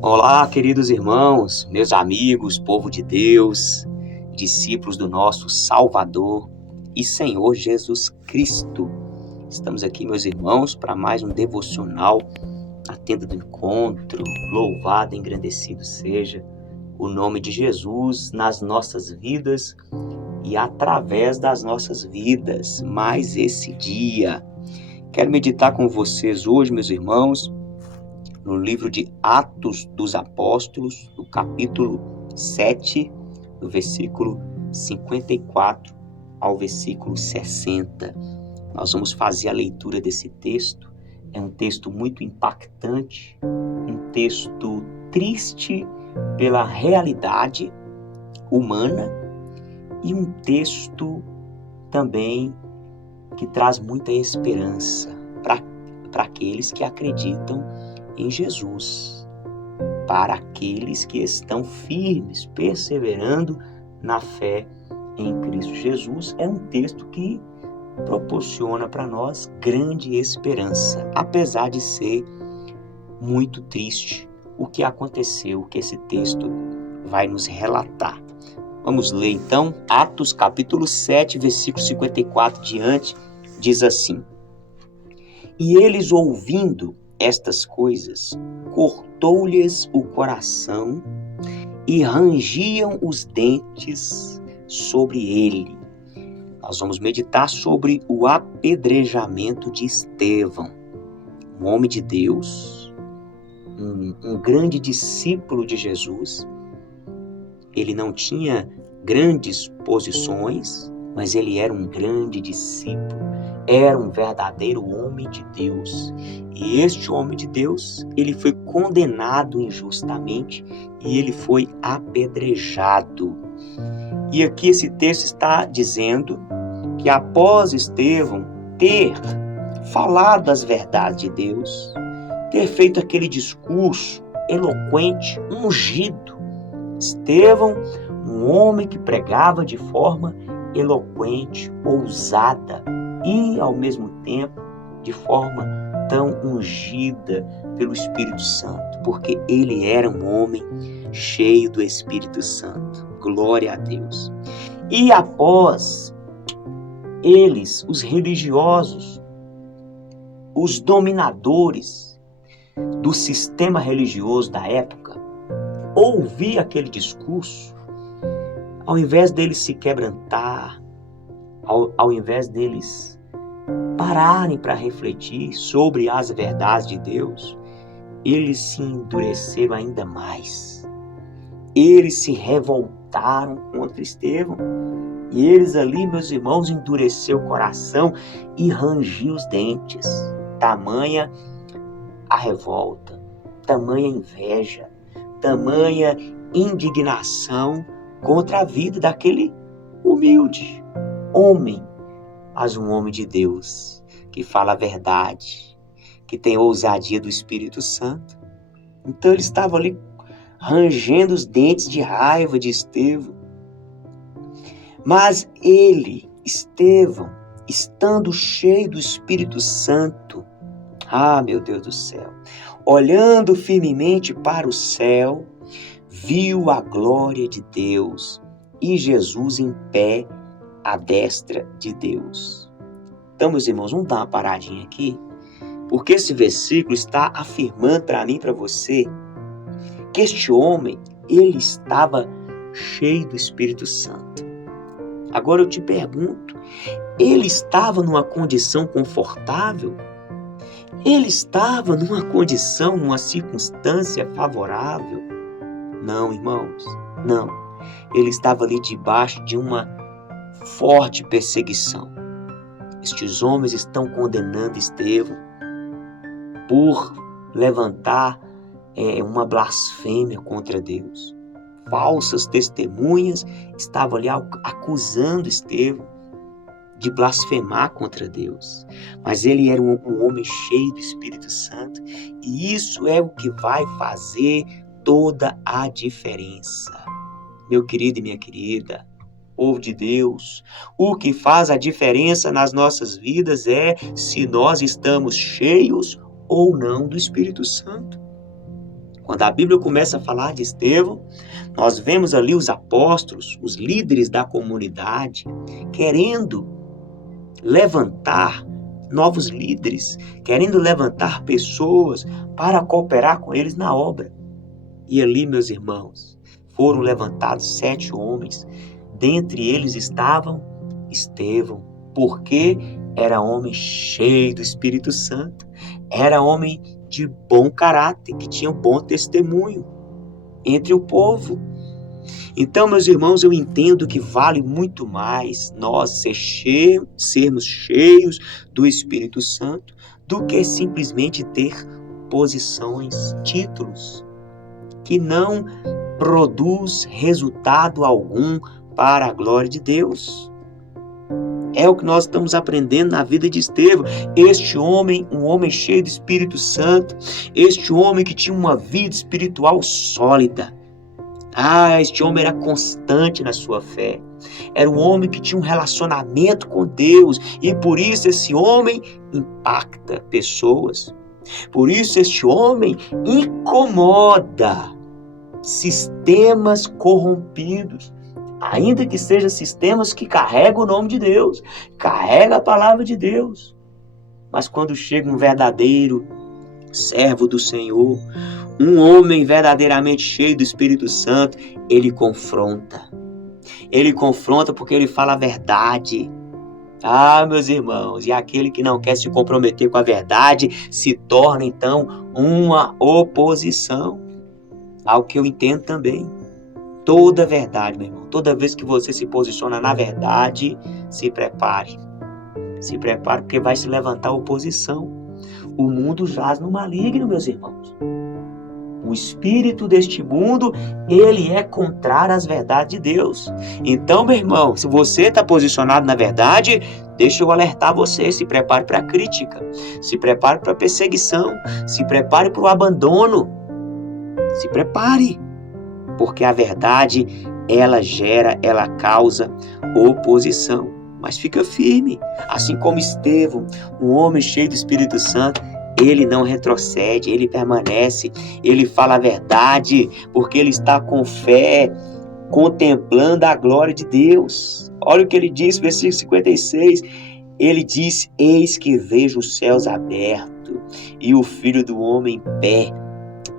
Olá, queridos irmãos, meus amigos, povo de Deus, discípulos do nosso Salvador e Senhor Jesus Cristo. Estamos aqui, meus irmãos, para mais um devocional na tenda do encontro. Louvado e engrandecido seja o nome de Jesus nas nossas vidas e através das nossas vidas. Mais esse dia. Quero meditar com vocês hoje, meus irmãos, no livro de Atos dos Apóstolos, no capítulo 7, do versículo 54 ao versículo 60. Nós vamos fazer a leitura desse texto. É um texto muito impactante, um texto triste pela realidade humana e um texto também que traz muita esperança para aqueles que acreditam em Jesus, para aqueles que estão firmes, perseverando na fé em Cristo Jesus. É um texto que proporciona para nós grande esperança, apesar de ser muito triste o que aconteceu, o que esse texto vai nos relatar. Vamos ler então, Atos capítulo 7, versículo 54 diante, diz assim: E eles, ouvindo estas coisas, cortou-lhes o coração e rangiam os dentes sobre ele. Nós vamos meditar sobre o apedrejamento de Estevão, um homem de Deus, um grande discípulo de Jesus. Ele não tinha grandes posições, mas ele era um grande discípulo, era um verdadeiro homem de Deus. E este homem de Deus, ele foi condenado injustamente e ele foi apedrejado. E aqui esse texto está dizendo que após Estevão ter falado as verdades de Deus, ter feito aquele discurso eloquente, ungido, Estevão, um homem que pregava de forma eloquente, ousada e, ao mesmo tempo, de forma tão ungida pelo Espírito Santo, porque ele era um homem cheio do Espírito Santo. Glória a Deus. E após eles, os religiosos, os dominadores do sistema religioso da época, ouvir aquele discurso, ao invés deles se quebrantar, ao invés deles pararem para refletir sobre as verdades de Deus, eles se endureceram ainda mais. Eles se revoltaram contra Estevão. E eles ali, meus irmãos, endureceram o coração e rangiam os dentes. Tamanha a revolta, tamanha inveja, tamanha indignação contra a vida daquele humilde homem, mas um homem de Deus, que fala a verdade, que tem ousadia do Espírito Santo. Então ele estava ali rangendo os dentes de raiva de Estevão. Mas ele, Estevão, estando cheio do Espírito Santo, meu Deus do céu, olhando firmemente para o céu, viu a glória de Deus e Jesus em pé à destra de Deus. Então, meus irmãos, vamos dar uma paradinha aqui, porque esse versículo está afirmando para mim e para você que este homem, ele estava cheio do Espírito Santo. Agora eu te pergunto, ele estava numa condição confortável? Ele estava numa condição, numa circunstância favorável? Não, irmãos, não. Ele estava ali debaixo de uma forte perseguição. Estes homens estão condenando Estevão por levantar uma blasfêmia contra Deus. Falsas testemunhas estavam ali acusando Estevão de blasfemar contra Deus. Mas ele era um homem cheio do Espírito Santo, e isso é o que vai fazer toda a diferença. Meu querido e minha querida, povo de Deus, o que faz a diferença nas nossas vidas é se nós estamos cheios ou não do Espírito Santo. Quando a Bíblia começa a falar de Estevão, nós vemos ali os apóstolos, os líderes da comunidade, querendo levantar novos líderes, querendo levantar pessoas para cooperar com eles na obra. E ali, meus irmãos, foram levantados 7 homens. Dentre eles estavam Estevão, porque era homem cheio do Espírito Santo, era homem de bom caráter, que tinha um bom testemunho entre o povo. Então, meus irmãos, eu entendo que vale muito mais nós sermos cheios do Espírito Santo do que simplesmente ter posições, títulos, que não produz resultado algum para a glória de Deus. É o que nós estamos aprendendo na vida de Estevão. Este homem, um homem cheio do Espírito Santo, este homem que tinha uma vida espiritual sólida. Este homem era constante na sua fé. Era um homem que tinha um relacionamento com Deus. E por isso esse homem impacta pessoas. Por isso este homem incomoda sistemas corrompidos. Ainda que sejam sistemas que carregam o nome de Deus, carregam a palavra de Deus. Mas quando chega um verdadeiro servo do Senhor, um homem verdadeiramente cheio do Espírito Santo, ele confronta. Ele confronta porque ele fala a verdade. Meus irmãos, e aquele que não quer se comprometer com a verdade se torna então uma oposição. Ao que eu entendo também. Toda verdade, meu irmão, toda vez que você se posiciona na verdade, se prepare. Se prepare porque vai se levantar oposição. O mundo jaz no maligno, meus irmãos. O espírito deste mundo, ele é contrário às verdades de Deus. Então, meu irmão, se você está posicionado na verdade, deixa eu alertar você, se prepare para a crítica, se prepare para a perseguição, se prepare para o abandono. Se prepare, porque a verdade, ela causa oposição. Mas fica firme, assim como Estevão, um homem cheio do Espírito Santo, ele não retrocede, ele permanece, ele fala a verdade, porque ele está com fé, contemplando a glória de Deus. Olha o que ele diz, versículo 56, ele diz, eis que vejo os céus abertos e o Filho do Homem em pé,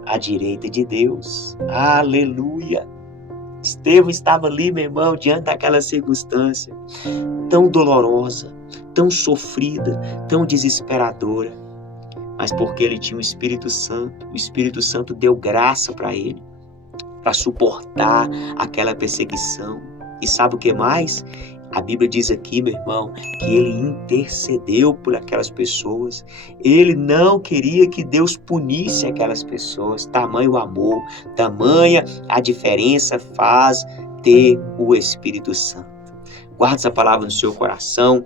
à direita de Deus. Aleluia! Estevão estava ali, meu irmão, diante daquela circunstância tão dolorosa, tão sofrida, tão desesperadora. Mas porque ele tinha o Espírito Santo deu graça para ele, para suportar aquela perseguição. E sabe o que mais? A Bíblia diz aqui, meu irmão, que ele intercedeu por aquelas pessoas. Ele não queria que Deus punisse aquelas pessoas. Tamanho amor, tamanha a diferença faz ter o Espírito Santo. Guarde essa palavra no seu coração.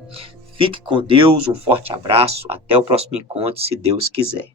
Fique com Deus, um forte abraço. Até o próximo encontro, se Deus quiser.